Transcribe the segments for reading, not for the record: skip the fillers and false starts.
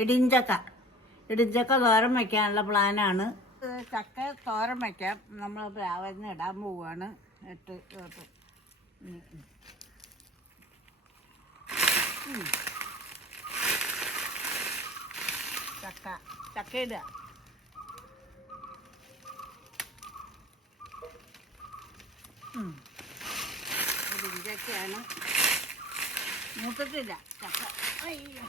ഇടിഞ്ചക്ക ഇടിഞ്ചക്ക തോരൻ വയ്ക്കാനുള്ള പ്ലാനാണ്. ചക്ക തോരൻ വയ്ക്കാം. നമ്മൾ പ്രാവലിന് ഇടാൻ പോവുകയാണ്. ഇട്ട് ചക്ക ഇടുക. ഇടിഞ്ചക്കയാണ്. മൂത്തിട്ടില്ല ചക്ക. അയ്യോ,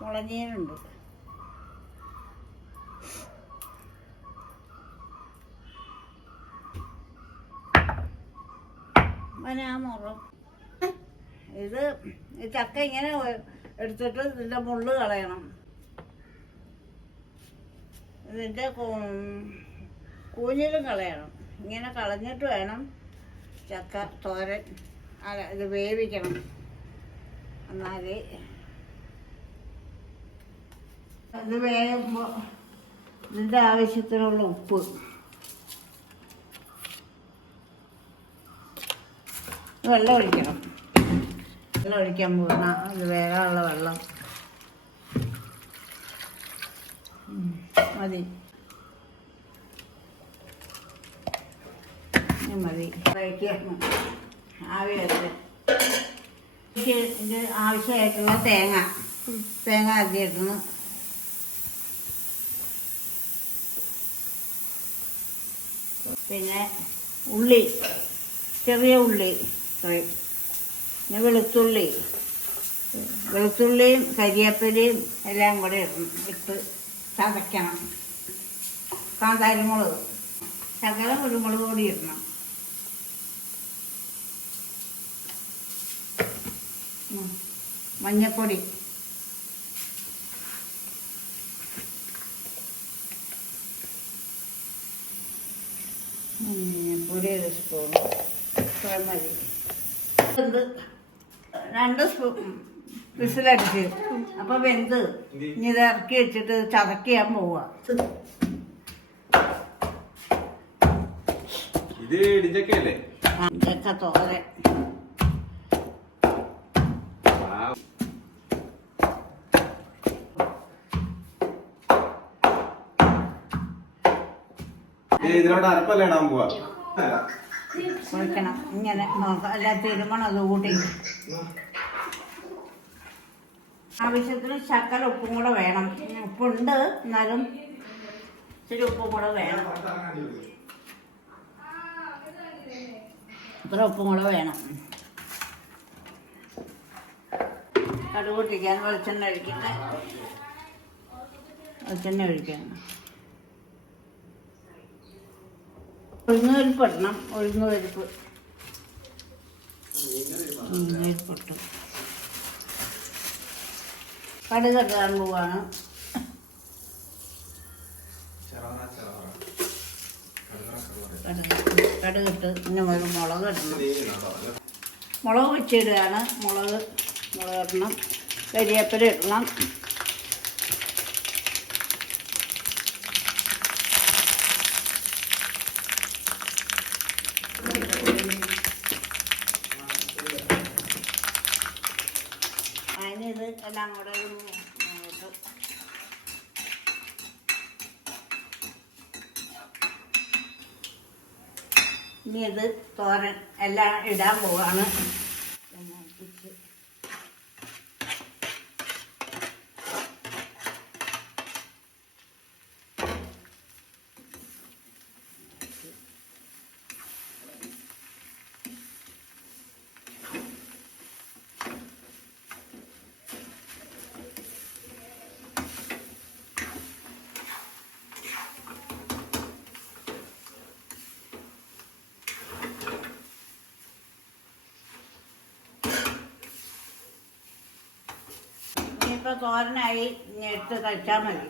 മുളഞ്ഞീനുണ്ട്. മുറം ഇത് ചക്ക ഇങ്ങനെ എടുത്തിട്ട് ഇതിൻ്റെ മുള്ള് കളയണം. ഇതിൻ്റെ കൂഞ്ഞിലും കളയണം. ഇങ്ങനെ കളഞ്ഞിട്ട് വേണം ചക്ക തോരൻ ഇത് വേവിക്കണം. എന്നാലേ ഇത് വേകുമ്പോൾ ഇതിൻ്റെ ആവശ്യത്തിനുള്ള ഉപ്പ്, വെള്ളം ഒഴിക്കണം. വെള്ളം ഒഴിക്കാൻ പോകുന്ന ഇത് വേകാനുള്ള വെള്ളം മതി. മതി ആവിയായിട്ട് ഇത് ആവശ്യമായിട്ടുള്ള തേങ്ങ ആദ്യം ഇടുന്നു. പിന്നെ ഉള്ളി, ചെറിയ ഉള്ളി, പിന്നെ വെളുത്തുള്ളിയും കരിവേപ്പിലയും എല്ലാം കൂടെ ഇട്ട് ചതയ്ക്കണം. കാന്താരിമുളക്, ശകലം കുരുമുളക് പൊടി ഇടണം. മഞ്ഞപ്പൊടി, മഞ്ഞപ്പൊടി 1 സ്പൂൺ മതി. 2 സ്പൂൺ വിസിലടിച്ച് അപ്പോൾ വെന്ത് ഇനി ഇത് ഇറക്കി വെച്ചിട്ട് ചതക്കിയാൻ പോവുക. ചക്ക തോരൻ കുളിക്കണം. ഇങ്ങനെ നോക്കാം, അല്ല തിരുമണം അത് കൂട്ടി. ആവശ്യത്തിന് ശകല ഉപ്പും കൂടെ വേണം. ഉപ്പുണ്ട്, എന്നാലും ഇച്ചിരി ഉപ്പും കൂടെ വേണം. ഇത്ര ഉപ്പും കൂടെ വേണം. കടുക് പൊട്ടിക്കാൻ വെളിച്ചെണ്ണ ഒഴിക്കണം. ഉഴുന്നുപരിപ്പ് ഇടണം. ഉഴുന്നുപരിപ്പ് ഇട്ടു. കടുക് ഇടാൻ പോവാണ്. കടുകിട്ട് പിന്നെ മുളക് ഇടണം. മുളക് വെച്ചിടുകയാണ്. മുളക് ഇടണം. കരിവേപ്പില ഇടണം. അതിനിത് എല്ലാം കൂടെ ഇനി ഇത് തോരൻ എല്ലാം ഇടാൻ പോവാണ്. ഇനിയിപ്പോൾ തോരനായി ഇനി എടുത്ത് കഴിച്ചാൽ മതി.